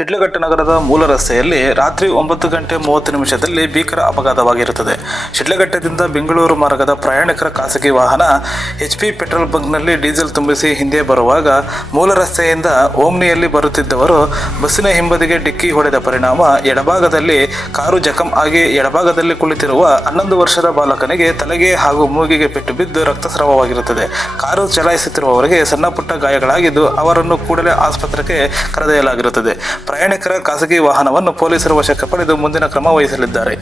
ಶಿಡ್ಲಘಟ್ಟ ನಗರದ ಮೂಲ ರಸ್ತೆಯಲ್ಲಿ ರಾತ್ರಿ 9:30 ಭೀಕರ ಅಪಘಾತವಾಗಿರುತ್ತದೆ. ಶಿಡ್ಲಘಟ್ಟದಿಂದ ಬೆಂಗಳೂರು ಮಾರ್ಗದ ಪ್ರಯಾಣಿಕರ ಖಾಸಗಿ ವಾಹನ HP ಪೆಟ್ರೋಲ್ ಬಂಕ್ನಲ್ಲಿ ಡೀಸೆಲ್ ತುಂಬಿಸಿ ಹಿಂದೆ ಬರುವಾಗ ಮೂಲ ರಸ್ತೆಯಿಂದ ಓಮ್ನಿಯಲ್ಲಿ ಬರುತ್ತಿದ್ದವರು ಬಸ್ಸಿನ ಹಿಂಬದಿಗೆ ಡಿಕ್ಕಿ ಹೊಡೆದ ಪರಿಣಾಮ ಎಡಭಾಗದಲ್ಲಿ ಕಾರು ಜಖಂ ಆಗಿ ಎಡಭಾಗದಲ್ಲಿ ಕುಳಿತಿರುವ 11 ವರ್ಷದ ಬಾಲಕನಿಗೆ ತಲೆಗೆ ಹಾಗೂ ಮೂಗಿಗೆ ಪೆಟ್ಟು ಬಿದ್ದು ರಕ್ತಸ್ರಾವವಾಗಿರುತ್ತದೆ. ಕಾರು ಚಲಾಯಿಸುತ್ತಿರುವವರಿಗೆ ಸಣ್ಣ ಪುಟ್ಟ ಗಾಯಗಳಾಗಿದ್ದು ಅವರನ್ನು ಕೂಡಲೇ ಆಸ್ಪತ್ರೆಗೆ ಕರೆದೊಯ್ಯಲಾಗಿರುತ್ತದೆ. ಪ್ರಯಾಣಿಕರ ಖಾಸಗಿ ವಾಹನವನ್ನು ಪೊಲೀಸರು ವಶಕ್ಕೆ ಪಡೆದು ಮುಂದಿನ ಕ್ರಮ ವಹಿಸಲಿದ್ದಾರೆ.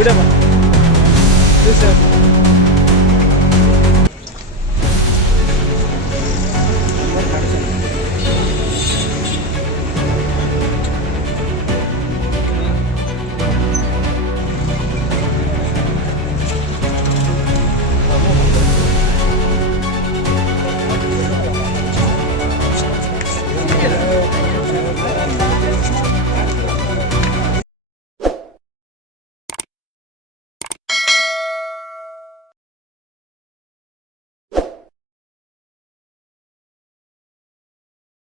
Udah, Pak. Bisa.